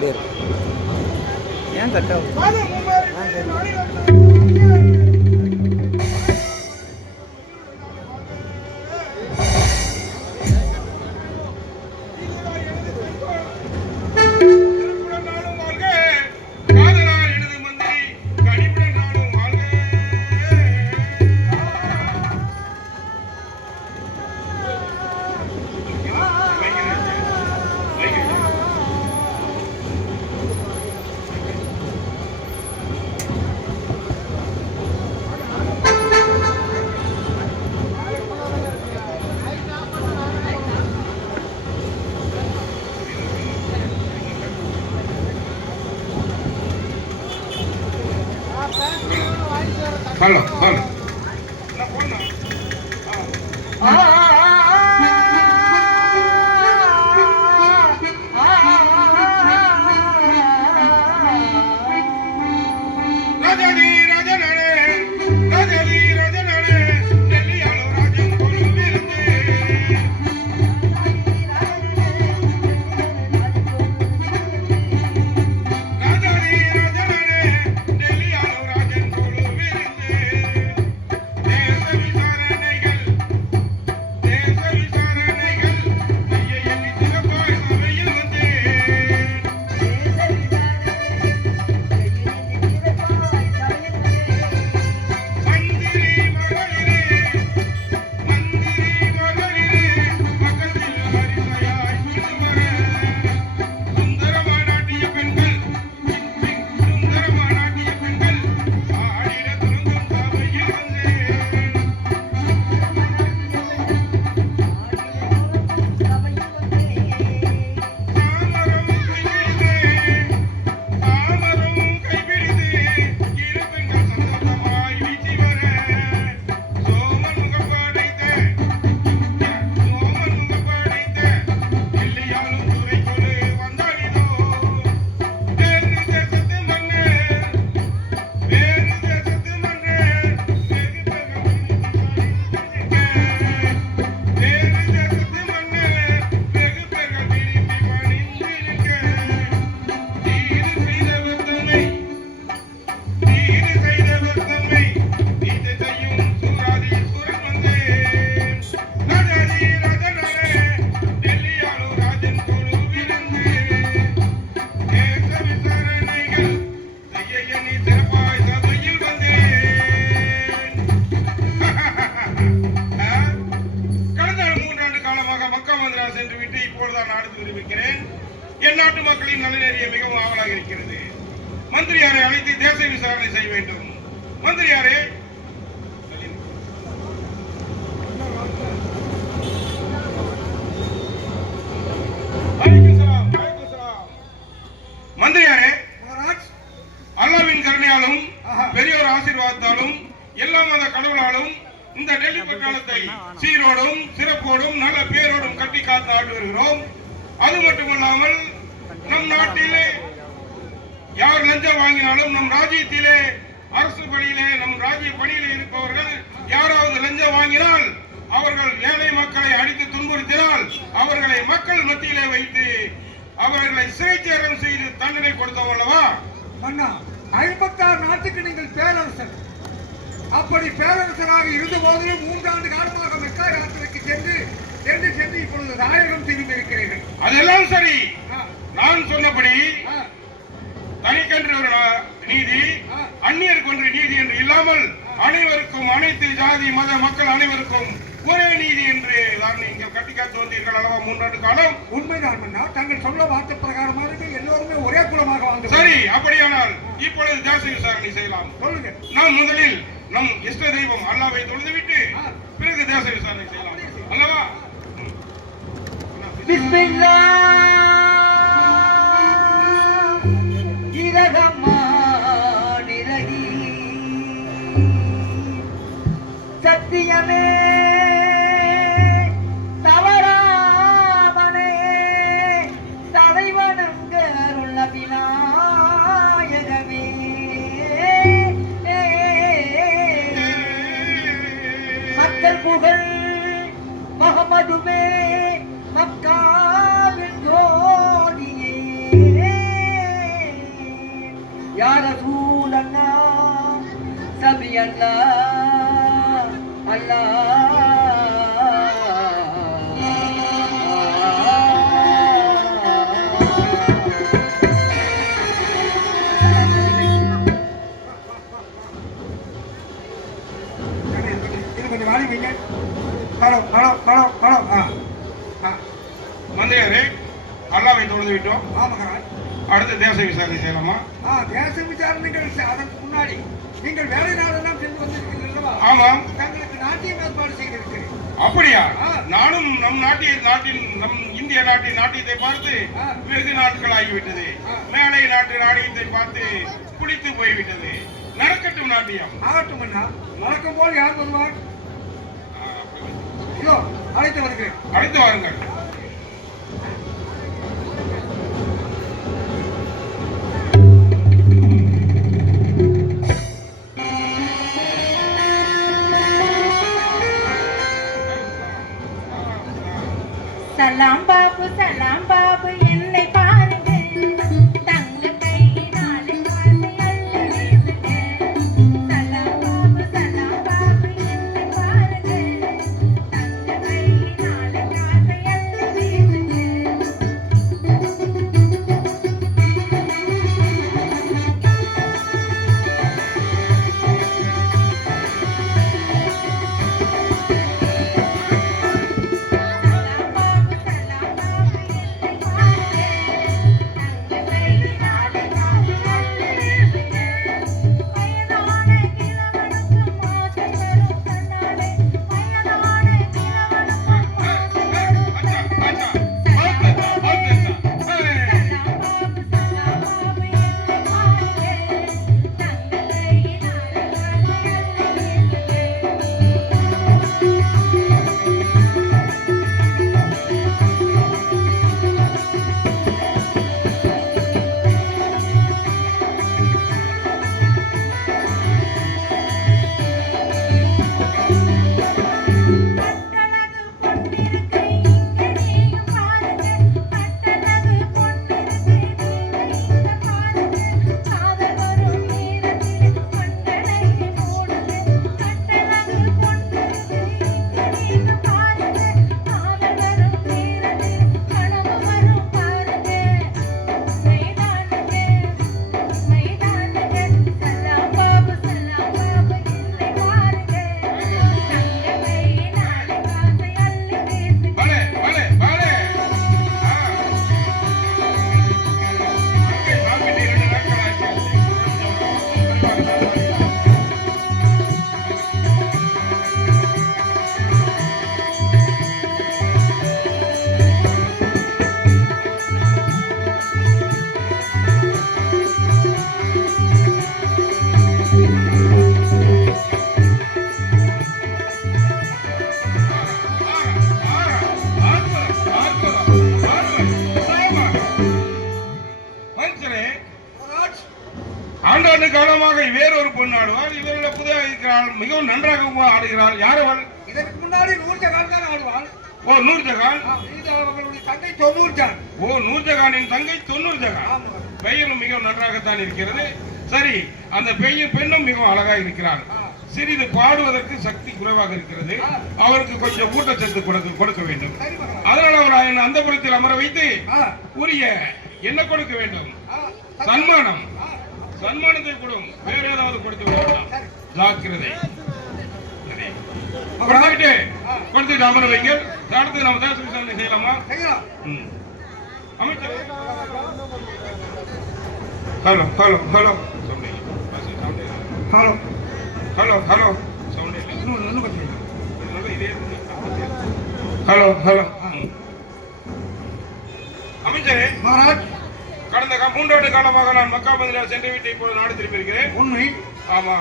ஏன் கட்டா Halo, halo. எந்நாட்டு மக்களின் நலனறிய மிகவும் ஆவலாக இருக்கிறது. மந்திரியாரை அழைத்து தேச விசாரணை செய்ய வேண்டும். மந்திரியாரே, மந்திரியாரே, அல்லாவின் கருணையாலும் பெரியோர் ஆசீர்வாதத்தாலும் எல்லா மத கடவுளாலும் இந்த டெல்லி பட்டாளத்தை சீரோடும் சிறப்போடும் நல்ல பேரோடும் கட்டி காத்து ஆண்டு வருகிறோம். அது மட்டுமல்லாமல் நம் நாட்டிலே யார் லஞ்சம் வாங்கினாலும் நம் ராஜ்யத்திலே அரசு பணியிலே நம் ராஜ்ய பணியிலே இருப்பவர்கள் யாராவது லஞ்சம் வாங்கினால் அவர்கள் ஏழை மக்களை அடித்து துன்புறுத்தினால் அவர்களை மக்கள் மத்தியிலே வைத்து அவர்களை சிறைச்சேரம் செய்து தண்டனை கொடுத்தோம் அல்லவா? அண்ணா, 56 நாட்டுக்கு நீங்கள் பேரரசர். அப்படி பேரரசராக இருந்த போதிலும் 3 ஆண்டு காலமாக மெக்கா யாத்திரைக்கு சென்று இப்பொழுது தாயகம் திரும்பி இருக்கிறீர்கள். அதெல்லாம் சரி. நான் சொன்னபடி தனிக்கென்று ஒரு நீதி, அந்நியருக்கு ஒன்று நீதி என்று இல்லாமல் அனைவருக்கும் அனைத்து ஜாதி மத மக்கள் அனைவருக்கும் ஒரே நீதி என்று தான் நீங்கள் கட்டிக்காத்து வந்தீர்கள் அல்லவா 3 ஆண்டு காலம்? உண்மைதான் அண்ணா. தங்கள் சொல்ல வார்த்தை பிரகாரமாக எல்லோருமே ஒரே குலமாக வாழ்ந்து. சரி, அப்படியானால் இப்பொழுது தேச விசாரணை செய்யலாம். சொல்லுங்க. நாம் முதலில் நம் இஷ்ட தெய்வம் அல்லாவை தொழுதுவிட்டு பிறகு தேச விசாரணை செய்யலாம் அல்லவா? சத்தியமே தவறாமனே தலைவனுங்க அருள் விநாயகமே மக்கள் புகழ் மகமதுவே மக்காவின் ஜோதியே அல்லாஹ் கொஞ்சம் வாடி வைங்க. Hello hello hello hello. மந்திரியாரே, அல்லாவை தொழுது விட்டோம். ஆமாம். அடுத்து தேச விசாரணை செய்யலாமா? தேச விசாரணைகள் அதற்கு முன்னாடி நீங்கள் வேலை நாளெல்லாம் சென்று வந்திருக்கிறீர்களா? ஆமாம். தங்களுக்கு நாட்டியம் ஏற்பாடு செய்திருக்கிறேன். அப்படியா? நானும் நம் நாட்டின் நம் இந்திய நாட்டின் நாட்டியத்தை பார்த்து வெகு நாட்கள் ஆகிவிட்டது. மேலை நாட்டு நாட்டியத்தை பார்த்து குளித்து போய்விட்டது. நடக்கட்டும் நாட்டியம். ஆகட்டும் அண்ணா. நடக்கும் போல் யார் வருவார்? இதோ அழைத்து வருகிறேன். அழைத்து வாருங்கள். சலாம் பாபு என்னை பாருங்க தங்க கையினாலே காசை அள்ளி வீசுங்க சலாம் பாபு என்னை பாருங்க தங்க கையினாலே காசை அள்ளி வீசுங்க ஆண்டாண்டு காலமாக வேறொரு பொண்ணு ஆடுவாள். இவர்கள் புதிய இருக்கிறாள். மிகவும் நன்றாக ஆடுகிறாள். யார் அவள்? இதற்கு முன்னாடி நூர்ஜஹான் தான் ஆடுவாள். ஓ, நூர்ஜஹான். இது அவர்களுடைய தங்கை தொண்ணூர்ஜஹான். ஓ, நூர்ஜஹானின் தங்கை தொண்ணூர்ஜஹான். பெயரும் மிகவும் நன்றாகத்தான் இருக்கிறது. சரி, அந்த பெண்ணும் மிகவும் அழகாக இருக்கிறாள். சிறிது பாடுவதற்கு சக்தி குறைவாக இருக்கிறது. அவருக்கு கொஞ்சம் ஊட்டச்சத்து கொடுக்க வேண்டும். அதனால அவர் அந்த புறத்தில் அமர வைத்து உரிய என்ன கொடுக்க வேண்டும்? சன்மானம். சன்மானத்தை கொடும். வேற ஏதாவது கொடுத்து விடலாம். ஜாக்கிரதை. கொடுத்துட்டு அமர வைங்கள். அடுத்து நம்ம தேச விசாரணை செய்யலாமா? அமைச்சர். Hello hello hello hello hello hello hello hello. அமைச்சரே, மகாராஜ், கடந்த 3 ஆண்டு காலமாக நான் மக்கா மதினாவில் சென்று விட்டு இப்போது நாடு திரும்பியிருக்கிறேன். உண்மை. ஆமா.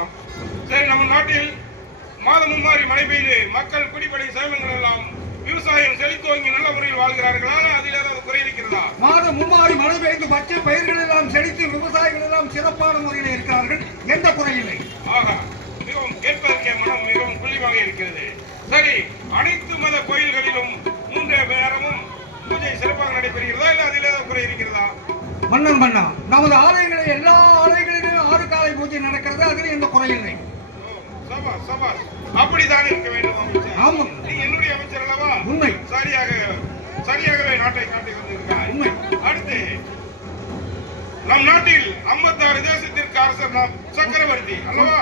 சரி, நம்ம நாட்டில் மாதம் மும்மாறி மழை பெய்து மக்கள் குடிப்படை சேவங்கள் எல்லாம் விவசாயம் செழித்தோங்கி நல்ல முறையில் வாழ்கிறார்களா? அதில் ஏதாவது குறை இருக்கிறதா? மாதம் மும்மாறி மழை பெய்து பச்சை பயிர்கள் எல்லாம் செழித்து விவசாயிகள் எல்லாம் சிறப்பான முறையில் இருக்கிறார்கள். எந்த குறையில்லை. ஆகா, மிகவும் கேட்பதற்கே மனம் மிகவும் குளிவாக இருக்கிறது. சரி, அனைத்து மத கோயில்களிலும் 3 நேரமும் பூஜை சிறப்பாக நடைபெறுகிறதா? இல்லை அதில் ஏதாவது குறை இருக்கிறதா? மன்னன் மன்னா, நமது ஆலயங்களில் எல்லா ஆலயங்களிலும் 6 காலை பூஜை நடக்கிறது. அதில் எந்த குறையில்லை. சபாஷ் சபாஷ் அப்படித்தான் இருக்க வேண்டும் அமைச்சர். ஆமாம், நீ என்னுடைய அமைச்சர் அல்லவா? உண்மை. சரியாகவே நாட்டை காட்டி கொண்டிருக்கிறார். உண்மை. அடுத்து நம் நாட்டில் 56 தேசத்திற்கு அரசர் நாம் சக்கரவர்த்தி அல்லவா?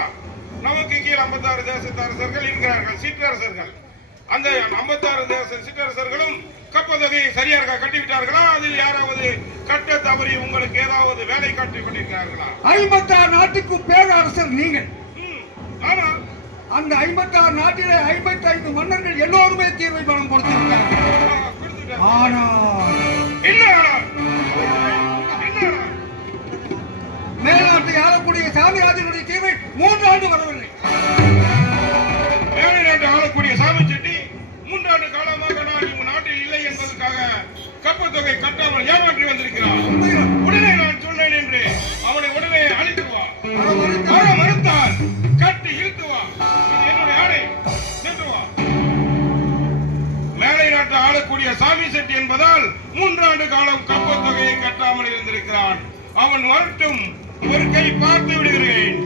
நமக்கு கீழ் 56 தேசத்து அரசர்கள் இருக்கிறார்கள், சிற்றரசர்கள். அந்த 56 தேச சிற்றரசர்களும் கப்பத்தொகையை சரியாக கட்டிவிட்டார்களா? அதில் யாராவது கட்ட தவறி உங்களுக்கு ஏதாவது வேலை காட்டிக் கொண்டிருக்கிறார்களா? 56 நாட்டுக்கும் பேரரசர் நீங்கள். ஆமா, அந்த 56 நாட்டிலே 55 மன்னர்கள் எல்லோருமே தீர்வை பணம் கொடுத்திருக்கிறார்கள். ஆனால் மேல்நாட்டை ஆளக்கூடிய சாமிராஜனுடைய தீர்வை 3 ஆண்டு வரவில்லை. மேலை நாட்டு ஆளக்கூடிய சாமி செட்டி 3 ஆண்டு காலமாக நான் இவங்க நாட்டில் இல்லை என்பதற்காக கப்பத்தொகை கட்டாமல் ஏமாற்றி வந்திருக்கிறான். உடனே நான் சொன்னேன் என்று அவனை உடனே அழித்து வா, மறுத்தால் கட்டி இழுத்து வா, இது என்னுடைய ஆணை, சென்று வா. மேலை நாட்டை ஆளக்கூடிய சாமி செட்டி என்பதால் 3 ஆண்டு காலம் கப்பத்தொகையை கட்டாமல் இருந்திருக்கிறான். அவன் வரட்டும், ஒரு கை பார்த்து விடுகிறேன்.